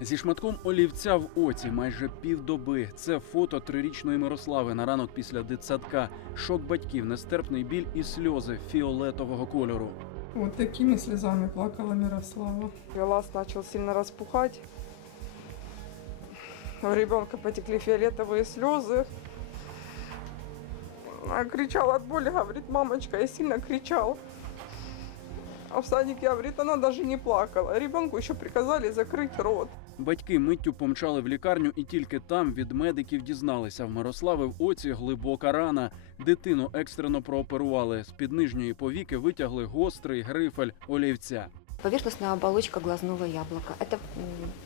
Зі шматком олівця в оці майже півдоби. Це фото трирічної Мирослави на ранок після дитсадка. Шок батьків, нестерпний біль і сльози фіолетового кольору. Вот такими слезами плакала Мирослава. Глаз начал сильно распухать. У ребенка потекли фиолетовые слезы. Она кричала от боли, говорит, мамочка, я сильно кричал. А в садике, говорит, она даже не плакала. Ребенку еще приказали закрыть рот. Батьки миттю помчали в лікарню, і тільки там від медиків дізналися. В Мирослави в оці глибока рана. Дитину екстрено прооперували. З під нижньої повіки витягли гострий грифель олівця. Поверхностная оболочка глазного яблока. Это, м,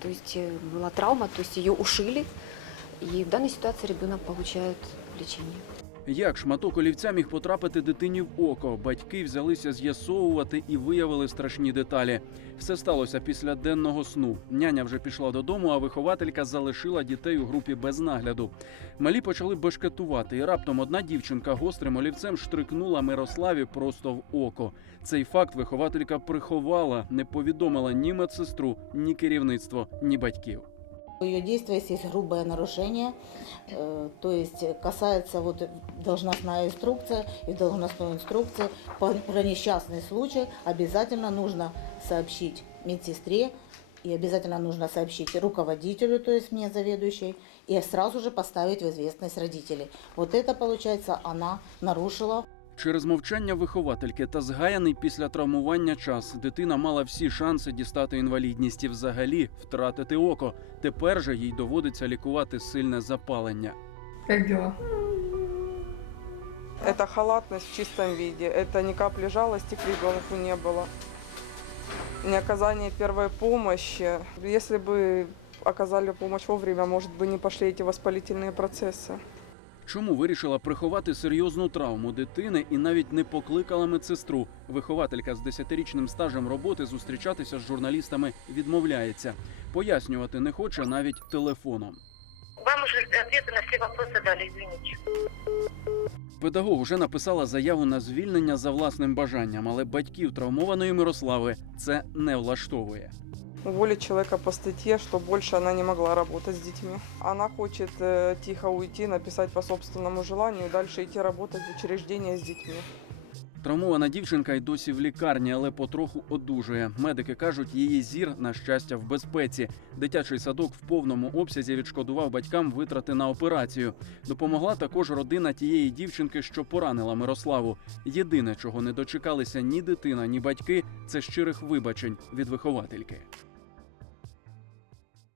то есть, э, была травма, то есть ее ушили, и в данной ситуации ребенок получает лечение. Як шматок олівця міг потрапити дитині в око? Батьки взялися з'ясовувати і виявили страшні деталі. Все сталося після денного сну. Няня вже пішла додому, а вихователька залишила дітей у групі без нагляду. Малі почали бешкетувати, і раптом одна дівчинка гострим олівцем штрикнула Мирославі просто в око. Цей факт вихователька приховала, не повідомила ні медсестру, ні керівництво, ні батьків. Ее действиях есть грубое нарушение, э, то есть касается вот должностная инструкция и должностной инструкции про несчастный случай обязательно нужно сообщить медсестре и обязательно нужно сообщить руководителю, то есть мне заведующей, и сразу же поставить в известность родителей. Вот это, получается, она нарушила Через мовчання виховательки та згаяний після травмування час дитина мала всі шанси дістати інвалідність і взагалі втратити око. Тепер же їй доводиться лікувати сильне запалення. Как дела? Это халатность в чистом виде. Это ни капли жалости к ребенку не было. Не оказание первой помощи. Если бы оказали помощь вовремя, может бы не пошли эти воспалительные процессы. Чому вирішила приховати серйозну травму дитини і навіть не покликала медсестру? Вихователька з 10-річним стажем роботи зустрічатися з журналістами відмовляється. Пояснювати не хоче навіть телефоном. Вам уже ответы на все вопросы дали, извините. Педагог уже написала заяву на звільнення за власним бажанням, але батьків травмованої Мирослави це не влаштовує. Уволить человека по статье, что больше она не могла работать с детьми. Она хочет э, тихо уйти, написать по собственному желанию и дальше идти работать в учреждение с детьми. Травмована дівчинка й досі в лікарні, але потроху одужує. Медики кажуть, її зір на щастя в безпеці. Дитячий садок в повному обсязі відшкодував батькам витрати на операцію. Допомогла також родина тієї дівчинки, що поранила Мирославу. Єдине, чого не дочекалися ні дитина, ні батьки, це щирих вибачень від виховательки.